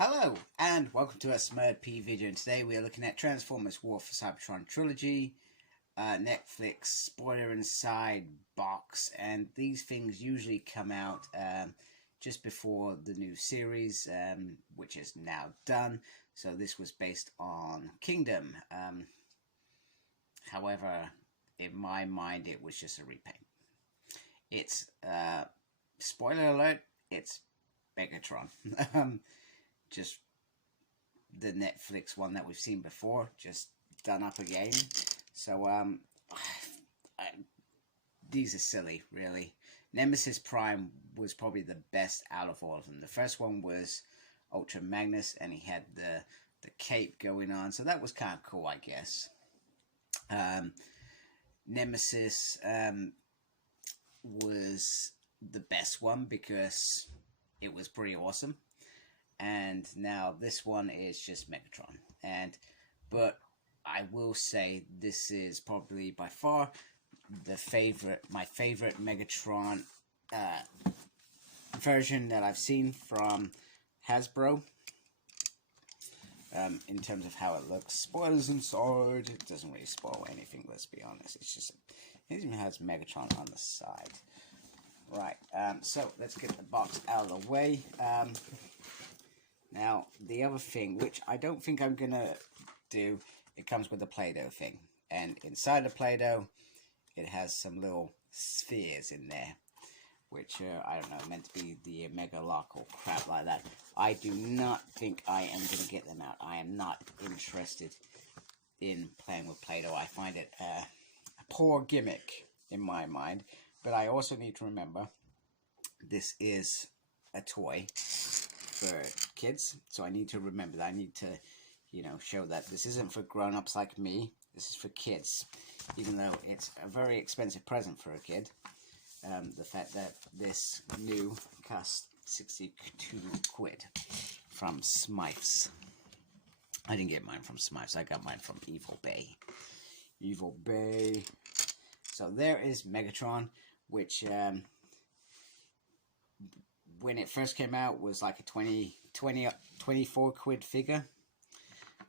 Hello and welcome to a SmurDP video, and today we are looking at Transformers War for Cybertron Trilogy, Netflix spoiler inside box, and these things usually come out just before the new series, which is now done. So this was based on Kingdom. However, in my mind it was just a repaint. It's, spoiler alert, it's Megatron. Just the Netflix one that we've seen before, just done up again. So these are silly, really. Nemesis Prime was probably the best out of all of them. The first one was Ultra Magnus, and he had the cape going on, so that was kind of cool, I guess. Nemesis was the best one because it was pretty awesome. And now this one is just Megatron, but I will say this is probably by far my favorite Megatron version that I've seen from Hasbro. In terms of how it looks, spoilers inside, it doesn't really spoil anything, let's be honest. It's just, it even has Megatron on the side. Right, so let's get the box out of the way. Now, the other thing, which I don't think I'm going to do, it comes with the Play-Doh thing. And inside the Play-Doh, it has some little spheres in there, which I don't know, meant to be the Mega Lock or crap like that. I do not think I am going to get them out. I am not interested in playing with Play-Doh. I find it a poor gimmick in my mind. But I also need to remember, this is a toy for kids, so I need to remember that. I need to, show that this isn't for grown-ups like me. This is for kids, even though it's a very expensive present for a kid. The fact that this new cost 62 quid from Smyths. I didn't get mine from Smyths. I got mine from Evil Bay. Evil Bay. So there is Megatron, which when it first came out was like a 24 quid figure.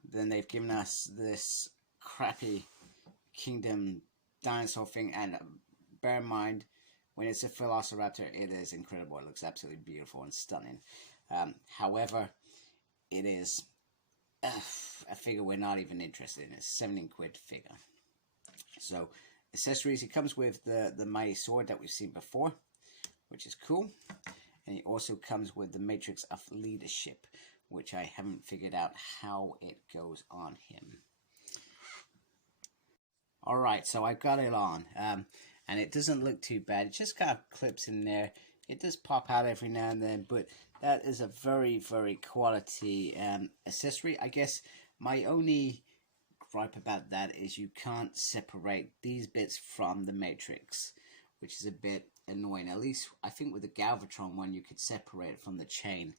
Then they've given us this crappy Kingdom dinosaur thing, and bear in mind, when it's a Velociraptor, it is incredible. It looks absolutely beautiful and stunning. However, it is a figure we're not even interested in. It's a 17 quid figure. So accessories, it comes with the mighty sword that we've seen before, which is cool. And it also comes with the Matrix of Leadership, which I haven't figured out how it goes on him. Alright, so I've got it on. And it doesn't look too bad. It just kind of clips in there. It does pop out every now and then, but that is a very, very quality accessory. I guess my only gripe about that is you can't separate these bits from the Matrix, which is a bit annoying. At least I think with the Galvatron one you could separate it from the chain.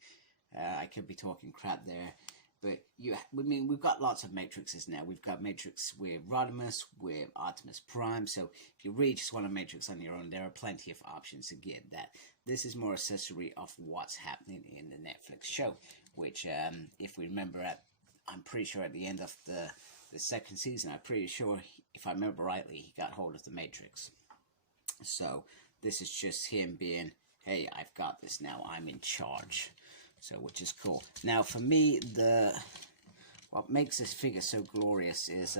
I could be talking crap there, but we've got lots of Matrixes now. We've got Matrix with Rodimus, with Optimus Prime, so if you really just want a Matrix on your own, there are plenty of options to get that. This is more accessory of what's happening in the Netflix show, which if we remember, I'm pretty sure at the end of the second season, I'm pretty sure, if I remember rightly, he got hold of the Matrix. So this is just him being, hey, I've got this now, I'm in charge. So, which is cool. Now, for me, what makes this figure so glorious is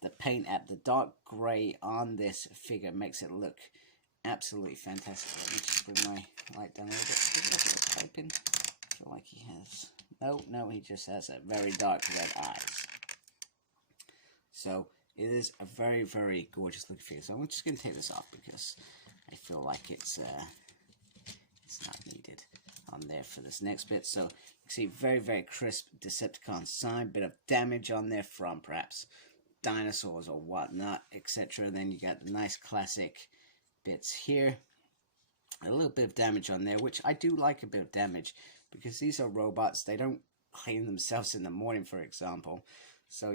the paint app. The dark grey on this figure makes it look absolutely fantastic. Let me just bring my light down a little bit. Typing. I feel like he has... No, he just has a very dark red eyes. So, it is a very, very gorgeous looking figure. So, I'm just going to take this off because I feel like it's not needed on there for this next bit. So, you can see very, very crisp Decepticon sign. Bit of damage on there from perhaps dinosaurs or whatnot, etc. Then you got the nice classic bits here. A little bit of damage on there, which I do like a bit of damage because these are robots. They don't clean themselves in the morning, for example. So,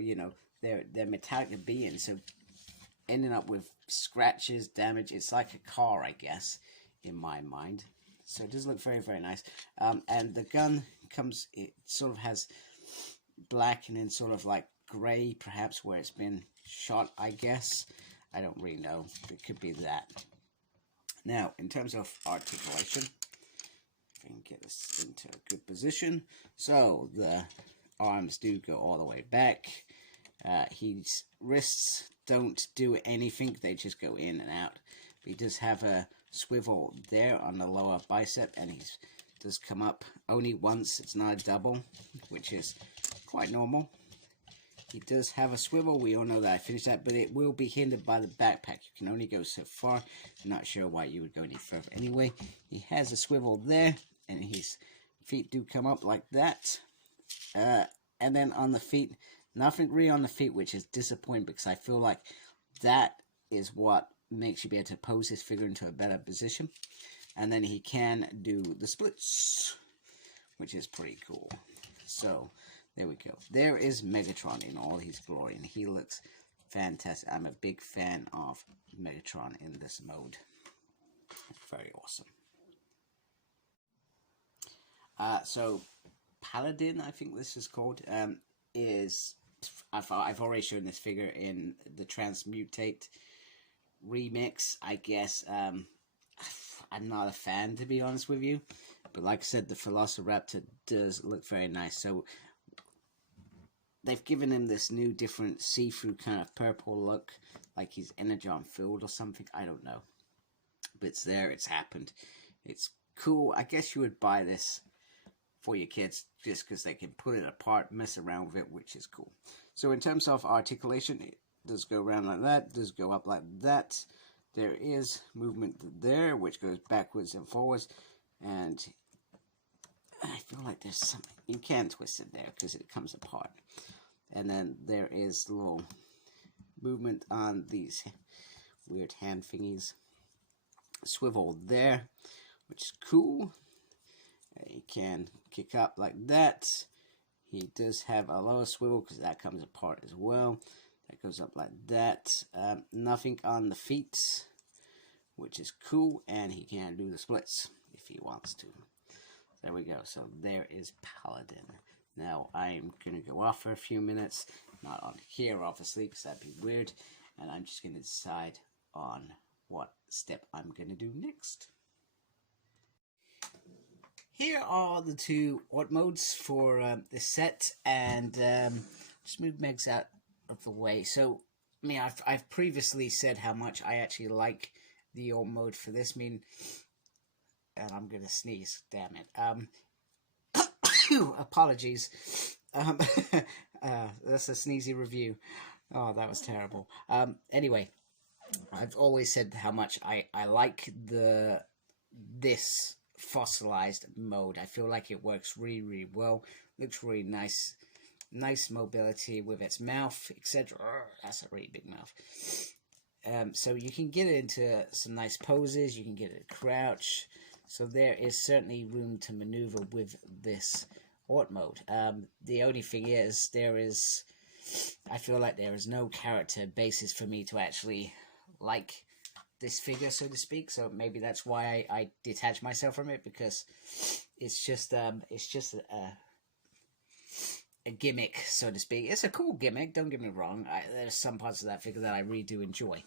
they're metallic beings, so ending up with scratches, damage, it's like a car, I guess, in my mind. So it does look very, very nice. And the gun it sort of has black and then sort of like gray, perhaps where it's been shot, I guess. I don't really know. It could be that. Now, in terms of articulation, if I can get this into a good position. So, the arms do go all the way back. His wrists don't do anything. They just go in and out. He does have a swivel there on the lower bicep, and he does come up only once. It's not a double, which is quite normal. He does have a swivel. We all know that. I finished that, but it will be hindered by the backpack. You can only go so far. I'm not sure why you would go any further. Anyway, he has a swivel there, and his feet do come up like that. And then on the feet, nothing really on the feet, which is disappointing because I feel like that is what makes you be able to pose his figure into a better position. And then he can do the splits, which is pretty cool. So, there we go. There is Megatron in all his glory, and he looks fantastic. I'm a big fan of Megatron in this mode. Very awesome. So, Paladin, I think this is called, is... I've already shown this figure in the Transmutate remix, I guess. I'm not a fan, to be honest with you. But like I said, the Velociraptor does look very nice. So, they've given him this new, different, see-through kind of purple look. Like he's energon-filled or something. I don't know. But it's there. It's happened. It's cool. I guess you would buy this for your kids just because they can put it apart, mess around with it, which is cool. So in terms of articulation, it does go around like that. Does go up like that. There is movement there, which goes backwards and forwards. And I feel like there's something. You can twist it there because it comes apart. And then there is a little movement on these weird hand thingies. Swivel there, which is cool. He can kick up like that. He does have a lower swivel because that comes apart as well. That goes up like that. Nothing on the feet, which is cool. And he can do the splits if he wants to. There we go. So there is Paladin. Now I'm going to go off for a few minutes. Not on here, obviously, because that'd be weird. And I'm just going to decide on what step I'm going to do next. Here are the two art modes for this set. And just move Megs out of the way. So, I mean, I've previously said how much I actually like the art mode for this. I mean... And I'm going to sneeze, damn it. Apologies. That's a sneezy review. Oh, that was terrible. Anyway, I've always said how much I like this fossilized mode. I feel like it works really, really well. Looks really nice. Nice mobility with its mouth, etc. That's a really big mouth. So you can get it into some nice poses. You can get it crouch. So there is certainly room to maneuver with this art mode. The only thing is, I feel like there is no character basis for me to actually like this figure, so to speak. So maybe that's why I detach myself from it, because it's just a gimmick, so to speak. It's a cool gimmick, don't get me wrong. There's some parts of that figure that I really do enjoy.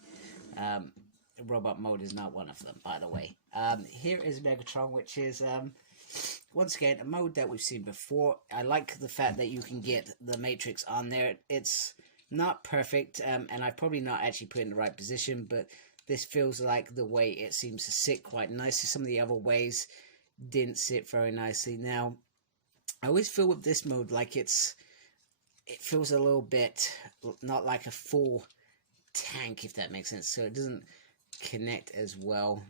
Robot mode is not one of them, by the way. Here is Megatron, which is, once again, a mode that we've seen before. I like the fact that you can get the Matrix on there. It's not perfect, and I've probably not actually put it in the right position, but this feels like the way it seems to sit quite nicely. Some of the other ways didn't sit very nicely. Now, I always feel with this mode like it feels a little bit not like a full tank, if that makes sense. So it doesn't connect as well.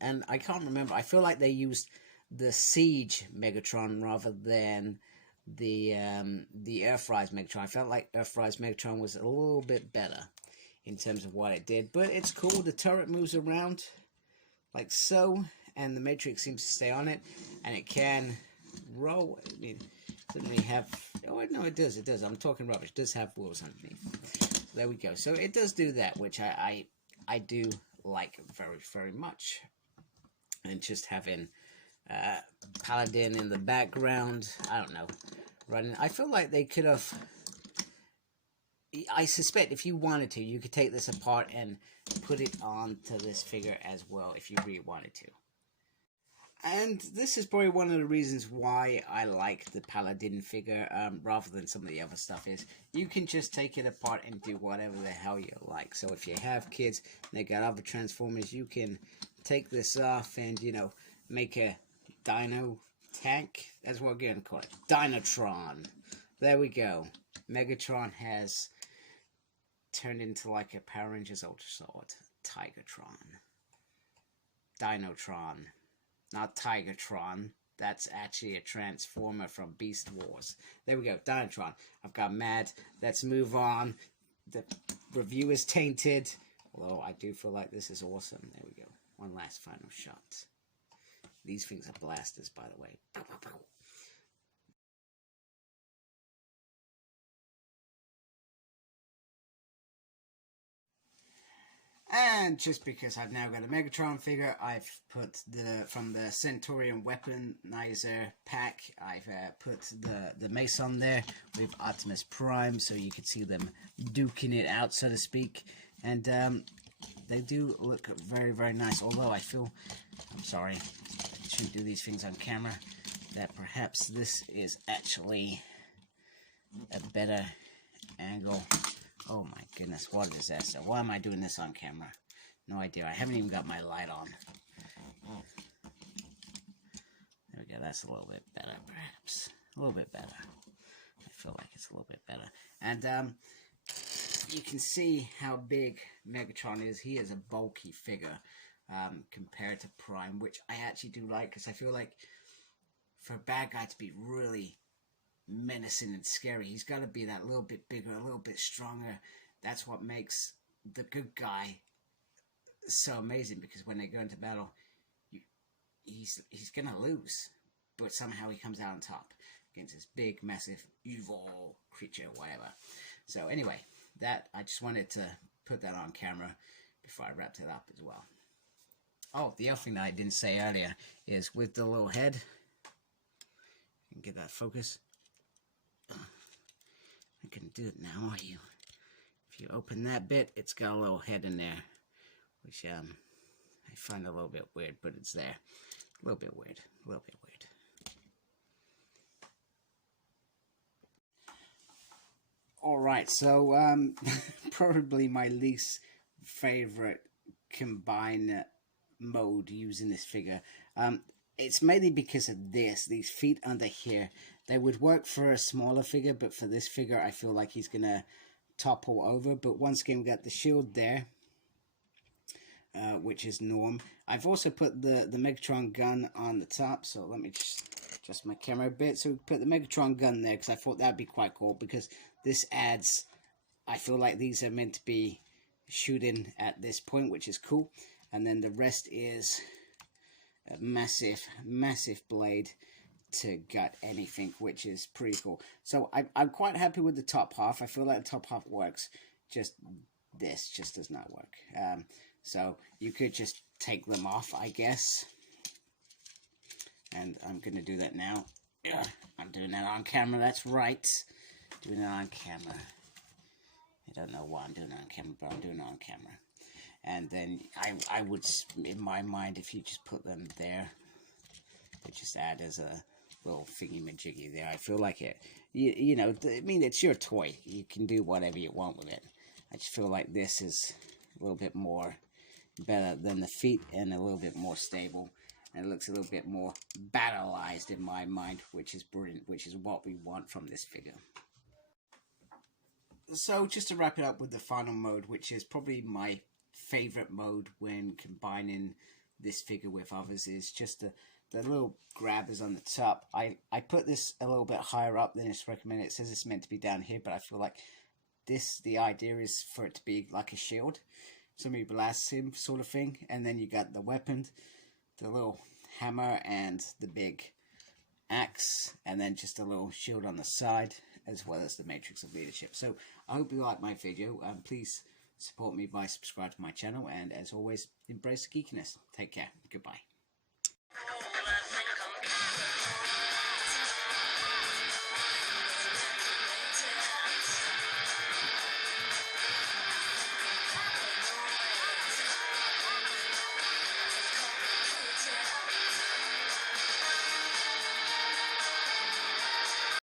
And I can't remember. I feel like they used the Siege Megatron rather than the Earthrise Megatron. I felt like Earthrise Megatron was a little bit better in terms of what it did. But it's cool. The turret moves around like so, and the Matrix seems to stay on it, and it can roll. I mean, it doesn't really have... Oh, no, it does. It does. I'm talking rubbish. It does have wheels underneath. So there we go. So it does do that, which I do like very, very much. And just having Paladin in the background. I don't know. Running. I feel like they could have... I suspect if you wanted to, you could take this apart and put it onto this figure as well if you really wanted to. And this is probably one of the reasons why I like the Paladin figure rather than some of the other stuff is you can just take it apart and do whatever the hell you like. So if you have kids and they got other Transformers, you can take this off and, you know, make a dino tank. That's what we're going to call it. Dinotron. There we go. Megatron has turned into like a Power Rangers Ultra Sword. Tigertron. Dinotron. Not Tigertron. That's actually a Transformer from Beast Wars. There we go. Dinotron. I've got mad. Let's move on. The review is tainted. Although I do feel like this is awesome. There we go. One last final shot. These things are blasters, by the way. Pow, pow, pow. And just because I've now got a Megatron figure, I've put from the Centurion Weaponizer pack, I've put the mace on there with Optimus Prime, so you can see them duking it out, so to speak. And they do look very, very nice. Although I feel, I'm sorry, I shouldn't do these things on camera, that perhaps this is actually a better angle. Oh my goodness, what a disaster. Why am I doing this on camera? No idea. I haven't even got my light on. There we go. That's a little bit better, perhaps. A little bit better. I feel like it's a little bit better. And you can see how big Megatron is. He is a bulky figure compared to Prime, which I actually do like, because I feel like for a bad guy to be really menacing and scary, he's got to be that little bit bigger, a little bit stronger. That's what makes the good guy so amazing, because when they go into battle, he's gonna lose, but somehow he comes out on top against this big, massive, evil creature, whatever. So anyway, that I just wanted to put that on camera before I wrapped it up as well. Oh, the other thing that I didn't say earlier is with the little head, you can get that focus. I can do it now, are you? If you open that bit, it's got a little head in there, which I find a little bit weird, but it's there. A little bit weird. A little bit weird. Alright, so probably my least favorite combine mode using this figure. It's mainly because of these feet under here. They would work for a smaller figure, but for this figure, I feel like he's going to topple over. But once again, we got the shield there, which is norm. I've also put the Megatron gun on the top, so let me just adjust my camera a bit. So we put the Megatron gun there, because I thought that would be quite cool, because this adds, I feel like these are meant to be shooting at this point, which is cool. And then the rest is a massive, massive blade to gut anything, which is pretty cool. So I'm quite happy with the top half. I feel like the top half works. Just this just does not work. So you could just take them off, I guess. And I'm going to do that now. Yeah, I'm doing that on camera. That's right. Doing it on camera. I don't know why I'm doing it on camera, but I'm doing it on camera. And then I would, in my mind, if you just put them there, they just add as a little thingy-majiggy there. I feel like it, you know, I mean, it's your toy. You can do whatever you want with it. I just feel like this is a little bit more better than the feet and a little bit more stable. And it looks a little bit more battleized in my mind, which is brilliant, which is what we want from this figure. So just to wrap it up with the final mode, which is probably my favorite mode when combining this figure with others, is just the little grabbers on the top. I put this a little bit higher up than it's recommended. It says it's meant to be down here, but I feel like the idea is for it to be like a shield. Somebody blasts him sort of thing, and then you got the weapon, the little hammer and the big axe, and then just a little shield on the side, as well as the matrix of leadership. So I hope you like my video. Please support me by subscribing to my channel, and as always, embrace the geekiness. Take care. Goodbye.